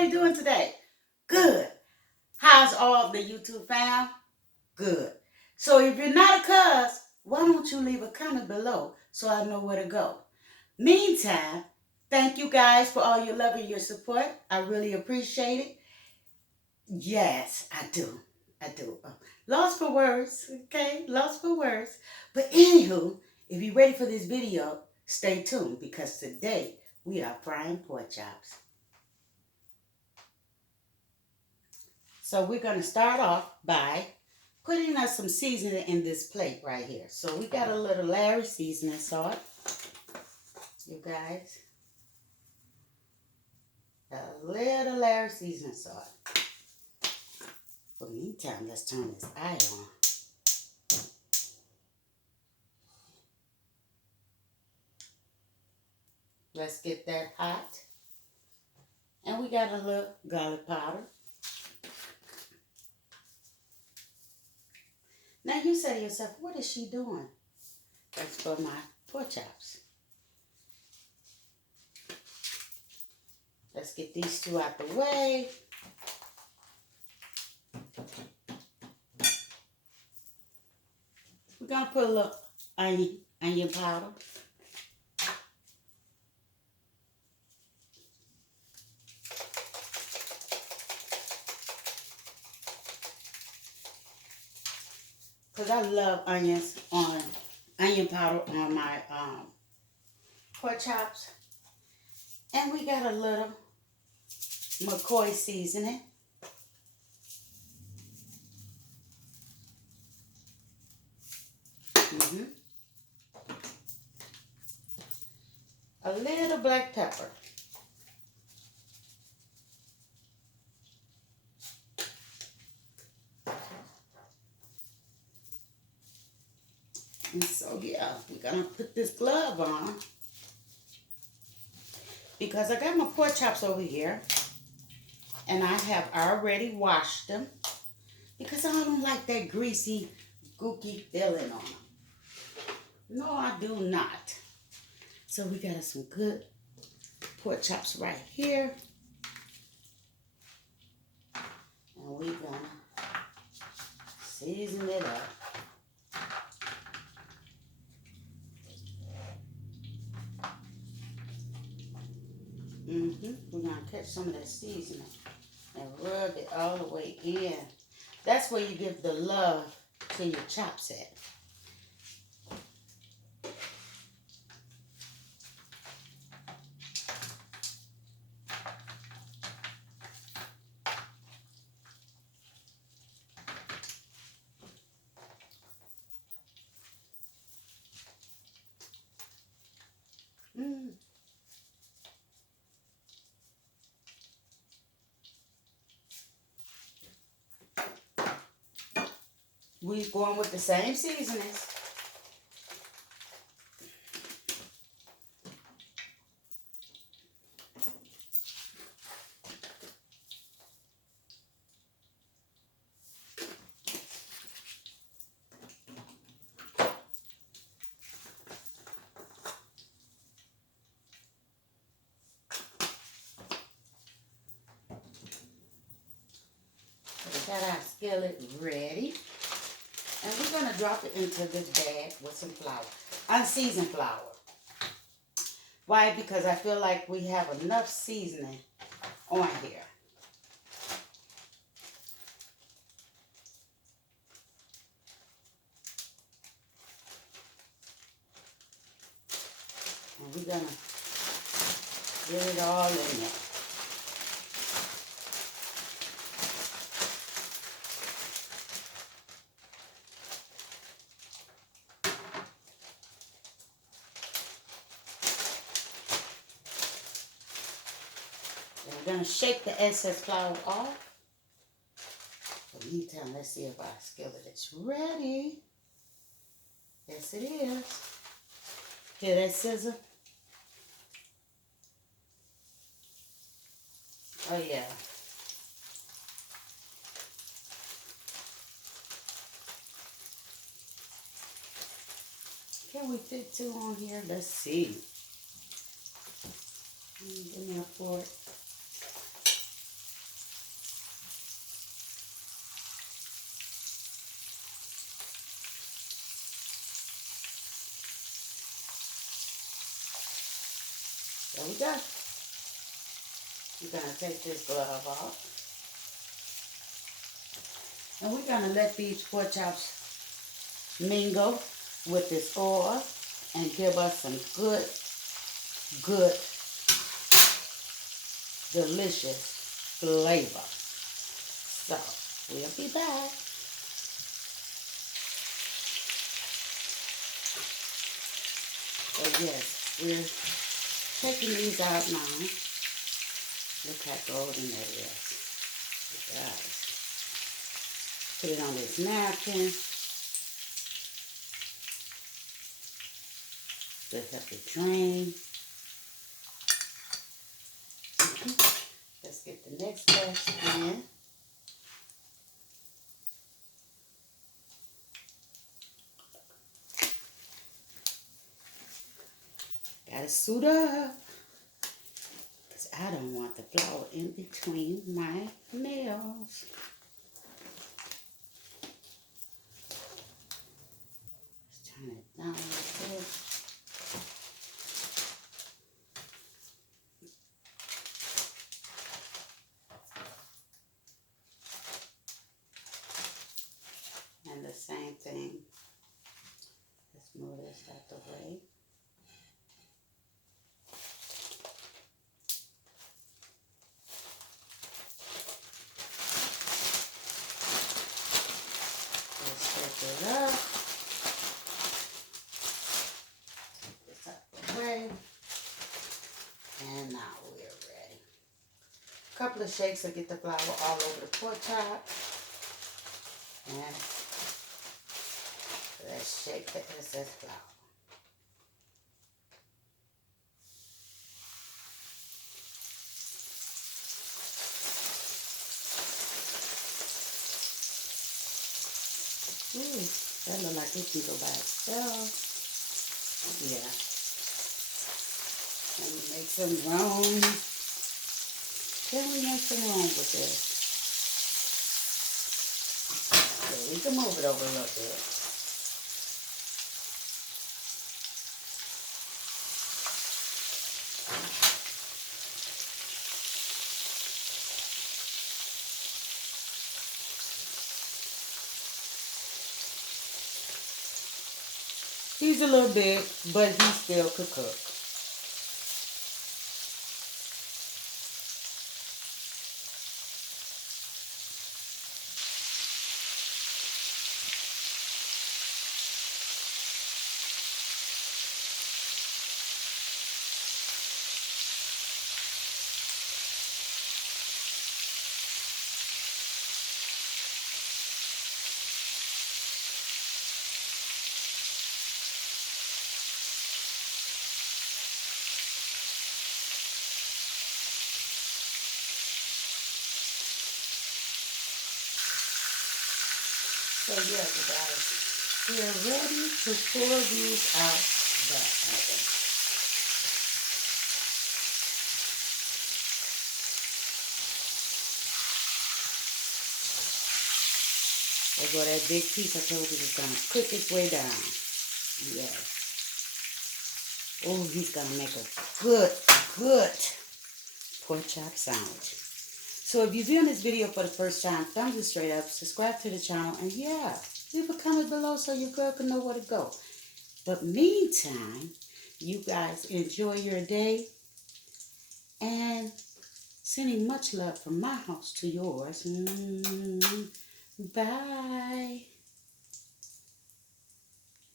everybody doing today? Good. How's all the YouTube fam? Good. So if you're not a cuz, why don't you leave a comment below so I know where to go? Meantime, thank you guys for all your love and your support. I really appreciate it. Yes, I do. I do. Lost for words, okay? Lost for words. But anywho, if you're ready for this video, stay tuned because today we are frying pork chops. So we're going to start off by putting us some seasoning in this plate right here. So we got a little Larry seasoning salt, you guys. A little Larry seasoning salt. But meantime, let's turn this eye on. Let's get that hot. And we got a little garlic powder. Now you say to yourself, what is she doing? That's for my pork chops. Let's get these two out the way. We're going to put a little onion powder. Because I love onion powder on my pork chops. And we got a little McCoy seasoning. A little black pepper. And so, yeah, we're going to put this glove on. Because I got my pork chops over here. And I have already washed them. Because I don't like that greasy, gooky feeling on them. No, I do not. So we got some good pork chops right here. And we're going to season it up. We're going to catch some of that seasoning and rub it all the way in. That's where you give the love to your chops at. We're going with the same seasonings. We got our skillet ready. And we're going to drop it into this bag with some flour. Unseasoned flour. Why? Because I feel like we have enough seasoning on here. And we're going to get it all in there. We're going to shake the excess flour off. In the meantime, let's see if our skillet is ready. Yes, it is. Hear that sizzle? Oh, yeah. Can we fit two on here? Let's see. Give me a fork. There we go. We're going to take this glove off. And we're going to let these pork chops mingle with this oil and give us some good, delicious flavor. So, we'll be back. So yes, we're taking these out now. Look how golden that is. It does. Put it on this napkin. To help it drain. Let's get the next batch in. Gotta suit up. Because I don't want the flour in between my nails. Let's turn it down a bit. And the same thing. Let's move this out the way. Let's shake it up. Take this out the way. And now we're ready. A couple of shakes to get the flour all over the pork chop. And let's shake the excess flour. Ooh, that looks like it can go by itself. Yeah. Let me make some room. Let me make some room with this. So we can move it over a little bit. He's a little big, but he still could cook. So yeah, guys, we're ready to pour these out the oven. There go that big piece I told you was going to cook its way down. Yes. Oh, he's going to make a good pork chop sandwich. So if you're viewing this video for the first time, thumbs it straight up, subscribe to the channel, and yeah, leave a comment below so your girl can know where to go. But meantime, you guys enjoy your day, and sending much love from my house to yours. Bye.